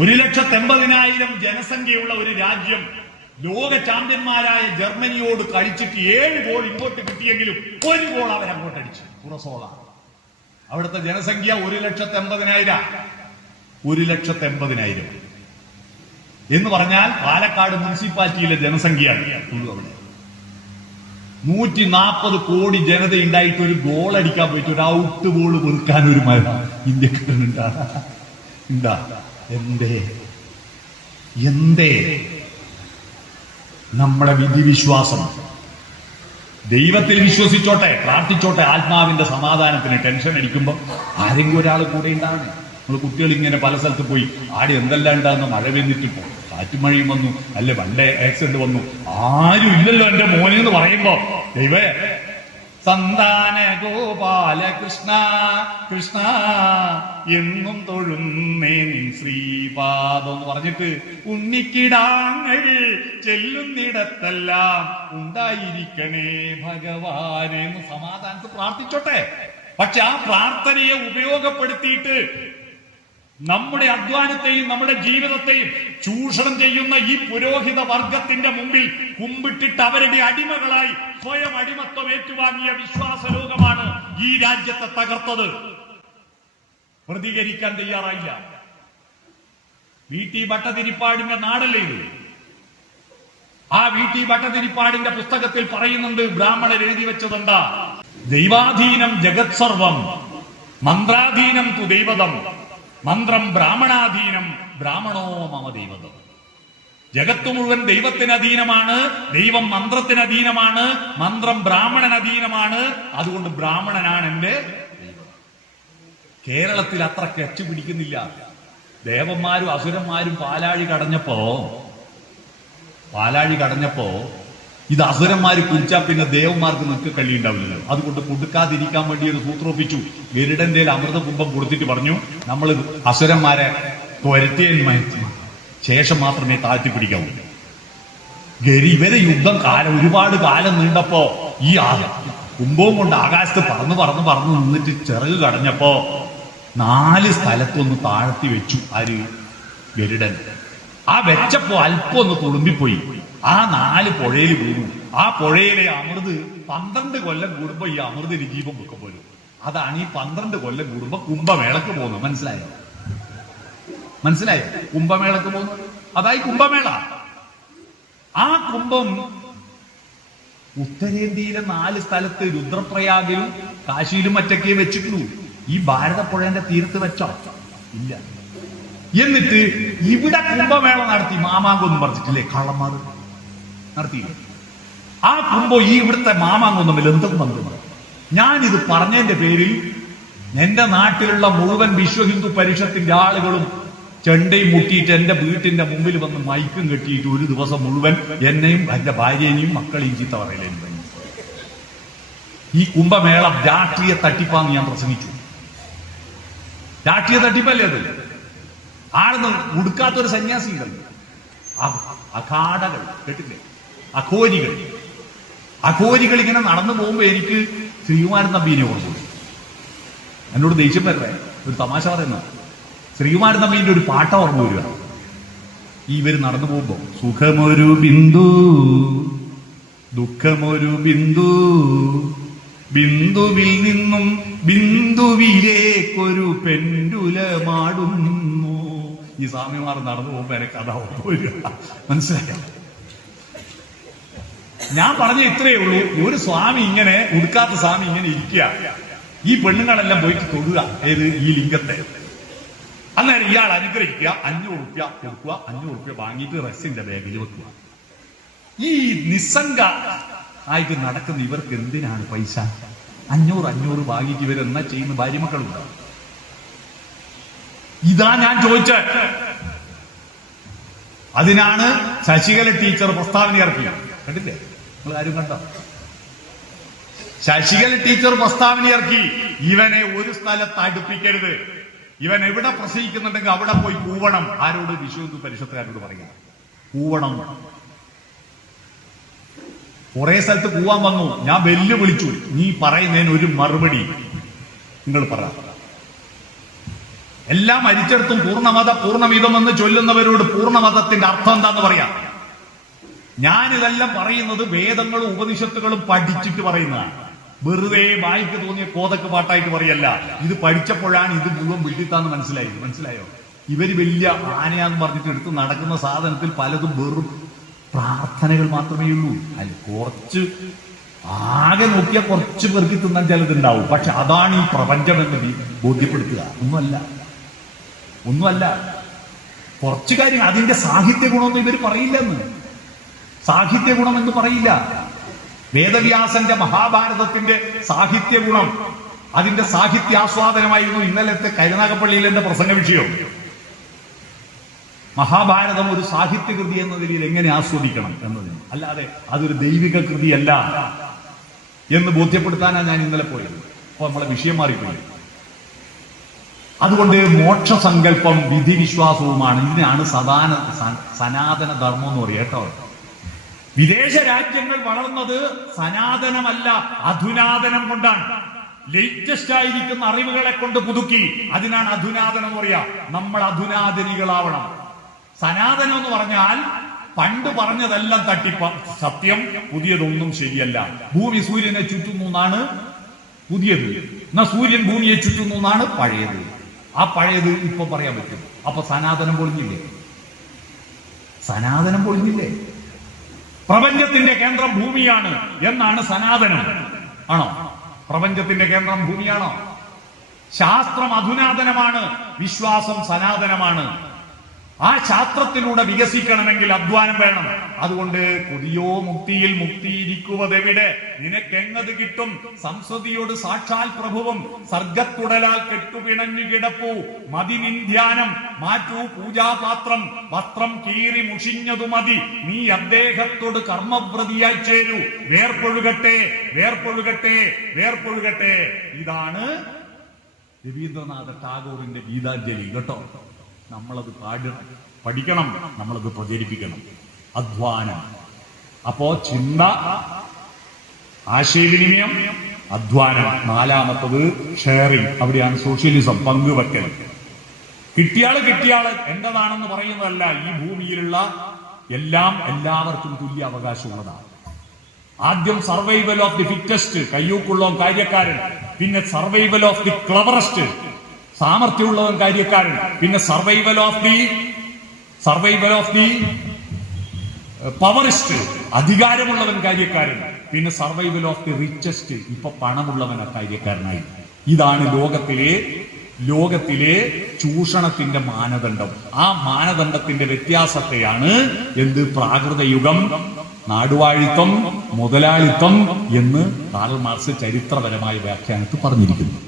1,80,000 ജനസംഖ്യയുള്ള ഒരു രാജ്യം ലോക ചാമ്പ്യന്മാരായ ജർമ്മനിയോട് കളിച്ചിട്ട് 7 ഗോൾ ഇങ്ങോട്ട് കിട്ടിയെങ്കിലും 1 ഗോൾ അവരങ്ങോട്ട് അടിച്ചു. പുറസോള അവിടുത്തെ ജനസംഖ്യ 1,80,000. 1,80,000 എന്ന് പറഞ്ഞാൽ പാലക്കാട് മുനിസിപ്പാലിറ്റിയിലെ ജനസംഖ്യയാണ് അവിടെ. 140 കോടി ജനത ഉണ്ടായിട്ട് ഒരു ഗോൾ അടിക്കാൻ പോയിട്ട് ഒരു ഔട്ട് ബോൾ വെറുക്കാൻ ഒരു ഇന്ത്യക്കാരനുണ്ടാ? എന്തേ നമ്മളെ വിധിവിശ്വാസം? ദൈവത്തിൽ വിശ്വസിച്ചോട്ടെ, പ്രാർത്ഥിച്ചോട്ടെ, ആത്മാവിന്റെ സമാധാനത്തിന്. ടെൻഷൻ അടിക്കുമ്പോ ആരെങ്കിലും ഒരാൾ കൂടെ ഉണ്ടാകും. നമ്മൾ കുട്ടികൾ ഇങ്ങനെ പല സ്ഥലത്ത് പോയി ആടെ എന്തെല്ലാം ഉണ്ടാകുന്ന, മഴ പെയ്തിട്ട് പോ, കാറ്റും മഴയും വന്നു, അല്ലെ വണ്ടേ ആക്സിഡന്റ് വന്നു, ആരും ഇല്ലല്ലോ എന്റെ മോനെ എന്ന് പറയുമ്പോ ദൈവേ സന്താന ഗോപാല കൃഷ്ണ കൃഷ്ണ എന്നും തൊഴുന്നേ നിൻ ശ്രീപാദം എന്ന് പറഞ്ഞിട്ട് ഉണ്ണിക്കിടാങ്ങൾ ചെല്ലുന്നിടത്തെല്ലാം ഉണ്ടായിരിക്കണേ ഭഗവാനെ എന്ന് സമാധാനത്ത് പ്രാർത്ഥിച്ചോട്ടെ. പക്ഷെ ആ പ്രാർത്ഥനയെ ഉപയോഗപ്പെടുത്തിയിട്ട് നമ്മുടെ അധ്വാനത്തെയും നമ്മുടെ ജീവിതത്തെയും ചൂഷണം ചെയ്യുന്ന ഈ പുരോഹിത വർഗത്തിന്റെ മുമ്പിൽ കുമ്പിട്ടിട്ട് അവരുടെ അടിമകളായി സ്വയം അടിമത്വം ഏറ്റുവാങ്ങിയ വിശ്വാസ ലോകമാണ് ഈ രാജ്യത്തെ തകർത്തത്. പ്രതികരിക്കാൻ തയ്യാറായില്ല. വി.ടി. ഭട്ടതിരിപ്പാടിന്റെ നാടല്ലേ ഇത്? ആ വി.ടി. ഭട്ടതിരിപ്പാടിന്റെ പുസ്തകത്തിൽ പറയുന്നുണ്ട്, ബ്രാഹ്മണർ എഴുതി വെച്ചതെന്താ? ദൈവാധീനം ജഗത് സർവം, മന്ത്രാധീനം തു ദൈവതം, മന്ത്രം ബ്രാഹ്മണാധീനം, ബ്രാഹ്മണോ മമ ദൈവതം. ജഗത്ത് മുഴുവൻ ദൈവത്തിന് അധീനമാണ്, ദൈവം മന്ത്രത്തിന് അധീനമാണ്, മന്ത്രം ബ്രാഹ്മണന് അധീനമാണ്. അതുകൊണ്ട് ബ്രാഹ്മണനാണ് എന്റെ ദൈവം. കേരളത്തിൽ അത്ര കച്ചു പിടിക്കുന്നില്ല. ദേവന്മാരും അസുരന്മാരും പാലാഴി കടഞ്ഞപ്പോ ഇത് അസുരന്മാര് കുടിച്ചാൽ പിന്നെ ദേവന്മാർക്ക് നിൽക്ക് കളി ഉണ്ടാവില്ലല്ലോ. അതുകൊണ്ട് കൊടുക്കാതിരിക്കാൻ വേണ്ടി ഒരു സൂത്രോപ്പിച്ചു. ഗരുഡന്റെ അമൃത കുംഭം കൊടുത്തിട്ട് പറഞ്ഞു, നമ്മൾ അസുരന്മാരെ ത്വരത്തേന്മ ശേഷം മാത്രമേ താഴ്ത്തി പിടിക്കാവൂ. ഇവരെ യുദ്ധം ഒരുപാട് കാലം നീണ്ടപ്പോ ഈ കുംഭവും കൊണ്ട് ആകാശത്ത് പറന്ന് നിന്നിട്ട് ചിറക് കടഞ്ഞപ്പോ 4 സ്ഥലത്തൊന്ന് താഴ്ത്തി വെച്ചു. ആര്? ഗരുഡൻ. ആ വെച്ചപ്പോ അല്പം ഒന്ന് തുളുമ്പിപ്പോയി. ആ 4 പുഴയിൽ വീണു. ആ പുഴയിലെ അമൃത് 12 കൊല്ലം കൂടുമ്പോ ഈ അമൃതിന് ജീവൻ വെക്ക പോലും. അതാണ് ഈ 12 കൊല്ലം കൂടുമ്പോ കുംഭമേളക്ക് പോകുന്നത്. മനസ്സിലായോ? കുംഭമേളക്ക് പോകുന്നത് അതായി കുംഭമേള. ആ കുംഭം ഉത്തരേന്ത്യയിലെ 4 സ്ഥലത്ത് രുദ്രപ്രയാഗിലും കാശിയിലും മറ്റൊക്കെ വെച്ചിട്ടുള്ളൂ. ഈ ഭാരതപ്പുഴന്റെ തീരത്ത് വെച്ചോ? ഇല്ല. എന്നിട്ട് ഇവിടെ കുംഭമേള നടത്തി. മാമാങ്കൊന്നും പറഞ്ഞിട്ടില്ലേ? കള്ളന്മാർ നടത്തിയില്ല. ആ കുംഭം ഈ ഇവിടുത്തെ മാമാങ്കൊന്നും തമ്മിൽ എന്തൊക്കെ ബന്ധമാണ്? ഞാനിത് പറഞ്ഞതിന്റെ പേരിൽ എന്റെ നാട്ടിലുള്ള മുഴുവൻ വിശ്വഹിന്ദു പരിഷത്തിന്റെ ആളുകളും ചെണ്ടയും മുട്ടിയിട്ട് എന്റെ വീട്ടിന്റെ മുമ്പിൽ വന്ന് മൈക്കും കെട്ടിയിട്ട് ഒരു ദിവസം മുഴുവൻ എന്നെയും എന്റെ ഭാര്യനെയും മക്കളെയും ചീത്ത പറയലേനും പറഞ്ഞു. ഈ കുംഭമേള രാഷ്ട്രീയ തട്ടിപ്പാന്ന് ഞാൻ പ്രസംഗിച്ചു. രാഷ്ട്രീയ തട്ടിപ്പല്ലേ അത്? ആണെന്ന് ഉടുക്കാത്തൊരു സന്യാസികളുണ്ട്. അഖാഡകൾ കേട്ടില്ലേ? അഘോരികൾ ഇങ്ങനെ നടന്നു പോകുമ്പോ എനിക്ക് ശ്രീകുമാരൻ തമ്പീനെ ഓർമ്മ. എന്നോട് ദേഷ്യം വരേ ഒരു തമാശ പറയുന്ന ശ്രീകുമാരൻ തമ്പീന്റെ ഒരു പാട്ട ഓർമ്മ വരിക. ഇവര് നടന്നു പോകുമ്പോ സുഖമൊരു ബിന്ദു ദുഃഖമൊരു ബിന്ദു, ബിന്ദുവിൽ നിന്നും ബിന്ദുവിലേക്കൊരു പെൻഡുലമാടുന്നു. ഈ സ്വാമിമാർ നടന്നു പോകുമ്പോ എനിക്ക് കഥ ഓർമ്മ വരിക. മനസ്സിലായോ? ഞാൻ പറഞ്ഞ ഇത്രയേ ഉള്ളൂ. ഒരു സ്വാമി ഇങ്ങനെ ഉടുക്കാത്ത സ്വാമി ഇങ്ങനെ ഇരിക്കുക, ഈ പെണ്ണുങ്ങളെല്ലാം പോയിട്ട് തൊടുക. ഏത്? ഈ ലിംഗത്തെ. അന്നേരം ഇയാൾ അനുഗ്രഹിക്കുക, 500 രൂപ കൊടുക്കുക, 500 രൂപ വാങ്ങിയിട്ട് റസിന്റെ ബാഗിൽ വെക്കുക. ഈ നിസ്സംഗ ആയിട്ട് നടക്കുന്ന ഇവർക്ക് എന്തിനാണ് പൈസ? 500 വാങ്ങിയിട്ട് ഇവരെന്നാ ചെയ്യുന്ന ഭാര്യമക്കളുണ്ട്. ഇതാ ഞാൻ ചോദിച്ച. അതിനാണ് ശശികല ടീച്ചർ പ്രസ്താവന ഇറക്കിയ. കണ്ടില്ലേ? നിങ്ങൾ ആരും കണ്ടോ? ശശികല ടീച്ചർ പ്രസ്താവന ഇറക്കി, ഇവനെ ഒരു സ്ഥലത്ത് അടുപ്പിക്കരുത്, ഇവൻ എവിടെ പ്രസംഗിക്കുന്നുണ്ടെങ്കിൽ അവിടെ പോയി കൂവണം. ആരോട്? വിശ്വഹിന്ദു പരിഷത്തുകാരോട് പറയുക, കൂവണം. കുറെ സ്ഥലത്ത് കൂവാൻ വന്നു. ഞാൻ വെല്ലുവിളിച്ചു, നീ പറയുന്നതിന് ഒരു മറുപടി നിങ്ങൾ പറ. എല്ലാം മരിച്ചെടുത്തും പൂർണ്ണമത പൂർണ്ണമിതമെന്ന് ചൊല്ലുന്നവരോട് പൂർണ്ണമതത്തിന്റെ അർത്ഥം എന്താന്ന് പറയാം. ഞാനിതെല്ലാം പറയുന്നത് വേദങ്ങളും ഉപനിഷത്തുകളും പഠിച്ചിട്ട് പറയുന്നതാണ്. വെറുതെ വായിക്ക് തോന്നിയ കോതക്ക് പാട്ടായിട്ട് പറയല്ല. ഇത് പഠിച്ചപ്പോഴാണ് ഇത് മുഴുവൻ വിട്ടിത്താന്ന് മനസ്സിലായോ? ഇവര് വലിയ ആനയാന്ന് പറഞ്ഞിട്ട് എടുത്ത് നടക്കുന്ന സാധനത്തിൽ പലതും വെറും പ്രാർത്ഥനകൾ മാത്രമേ ഉള്ളൂ. അതിൽ കുറച്ച് ആകെ നോക്കിയാൽ കുറച്ച് പേർക്ക് തിന്നാൻ ചിലതുണ്ടാവും. പക്ഷെ അതാണ് ഈ പ്രപഞ്ചമെന്ന് ബോധ്യപ്പെടുത്തുക. ഒന്നുമല്ല. കുറച്ച് കാര്യം അതിന്റെ സാഹിത്യ ഗുണമെന്ന് ഇവർ പറയില്ലെന്ന്. സാഹിത്യ ഗുണം എന്ന് പറയില്ല. വേദവ്യാസന്റെ മഹാഭാരതത്തിന്റെ സാഹിത്യ ഗുണം, അതിന്റെ സാഹിത്യാസ്വാദനമായിരുന്നു ഇന്നലത്തെ കരുനാഗപ്പള്ളിയിൽ എന്റെ പ്രസംഗ വിഷയം. മഹാഭാരതം ഒരു സാഹിത്യകൃതി എന്ന നിലയിൽ എങ്ങനെ ആസ്വദിക്കണം എന്നതിന്, അല്ലാതെ അതൊരു ദൈവിക കൃതിയല്ല എന്ന് ബോധ്യപ്പെടുത്താനാണ് ഞാൻ ഇന്നലെ പോയത്. അപ്പൊ നമ്മളെ വിഷയം മാറിപ്പോയി. അതുകൊണ്ട് മോക്ഷസങ്കല്പം വിധിവിശ്വാസവുമാണ്. ഇതിനാണ് സനാതന ധർമ്മം എന്ന് പറയുക കേട്ടോ. വിദേശ രാജ്യങ്ങൾ വളർന്നത് സനാതനമല്ല അധുനാതനം കൊണ്ടാണ്. ലേറ്റസ്റ്റ് ആയിരിക്കുന്ന അറിവുകളെ കൊണ്ട് പുതുക്കി, അതിനാണ് അധുനാതനം എന്ന് പറയാ. നമ്മൾ അധുനാതനികളാവണം. സനാതനം എന്ന് പറഞ്ഞാൽ പണ്ട് പറഞ്ഞതെല്ലാം തട്ടിപ്പ, സത്യം, പുതിയതൊന്നും ശരിയല്ല. ഭൂമി സൂര്യനെ ചുറ്റുന്നു എന്നാണ് പുതിയത്, എന്നാ സൂര്യൻ ഭൂമിയെ ചുറ്റുന്നു എന്നാണ് പഴയത്. ആ പഴയത് ഇപ്പൊ പറയാൻ പറ്റും. അപ്പൊ സനാതനം പൊളിഞ്ഞില്ലേ? പ്രപഞ്ചത്തിന്റെ കേന്ദ്രം ഭൂമിയാണ് എന്നാണ് സനാതനം. ആണോ? പ്രപഞ്ചത്തിന്റെ കേന്ദ്രം ഭൂമിയാണോ? ശാസ്ത്രം അധുനാതനമാണ്, വിശ്വാസം സനാതനമാണ്. ആ ശാസ്ത്രത്തിലൂടെ വികസിക്കണമെങ്കിൽ അധ്വാനം വേണം. അതുകൊണ്ട് കൊതിയോ മുക്തിയിൽ മുക്തിയിരിക്കുവതെവിടെ, നിനക്കെങ്ങത് കിട്ടും സംസതിയോട് സാക്ഷാൽ പ്രഭുവും, സർഗത്തുടലാൽ കെട്ടുപിണഞ്ഞു കിടപ്പൂ മതി നിന്ധ്യാനം, മാറ്റൂ പൂജാപാത്രം, വസ്ത്രം കീറി മുഷിഞ്ഞതു മതി, നീ അദ്ദേഹത്തോട് കർമ്മവ്രതിയായി ചേരൂ, വേർപ്പൊഴുകട്ടെ. ഇതാണ് രവീന്ദ്രനാഥ ടാഗോറിന്റെ ഗീതാഞ്ജലി കേട്ടോ. നമ്മളത് പഠിക്കണം, നമ്മളത് പ്രചരിപ്പിക്കണം. അധ്വാനം. അപ്പോ ചിന്ത, ആശയവിനിമയം, അധ്വാനം. നാലാമത്തത് ഷെയറിംഗ്. അവിടെയാണ് സോഷ്യലിസം, പങ്കുവെക്കൽ. കിട്ടിയാള് എന്റേതാണെന്ന് പറയുന്നതല്ല. ഈ ഭൂമിയിലുള്ള എല്ലാവർക്കും തുല്യ അവകാശമുള്ളതാണ്. ആദ്യം സർവൈവൽ ഓഫ് ദി ഫിറ്റസ്റ്റ്, കയ്യൂക്കുള്ളവൻ കാര്യക്കാരൻ. പിന്നെ സർവൈവൽ ഓഫ് ദി ക്ലവറസ്റ്റ്, സാമർഥ്യമുള്ളവൻ കാര്യക്കാരൻ. പിന്നെ സർവൈവൽ ഓഫ് ദി പവറിസ്റ്റ്, അധികാരമുള്ളവൻ കാര്യക്കാരൻ. പിന്നെ സർവൈവൽ ഓഫ് ദി റിച്ചസ്റ്റ്, ഇപ്പൊ പണമുള്ളവൻ കാര്യക്കാരനായി. ഇതാണ് ലോകത്തിലെ ചൂഷണത്തിന്റെ മാനദണ്ഡം. ആ മാനദണ്ഡത്തിന്റെ വ്യത്യാസത്തെയാണ് പ്രാകൃതയുഗം, നാടുവാഴിത്വം, മുതലാളിത്തം എന്ന് കാർൽ മാർക്സ് ചരിത്രപരമായ വ്യാഖ്യാനത്തിൽ പറഞ്ഞിരിക്കുന്നു.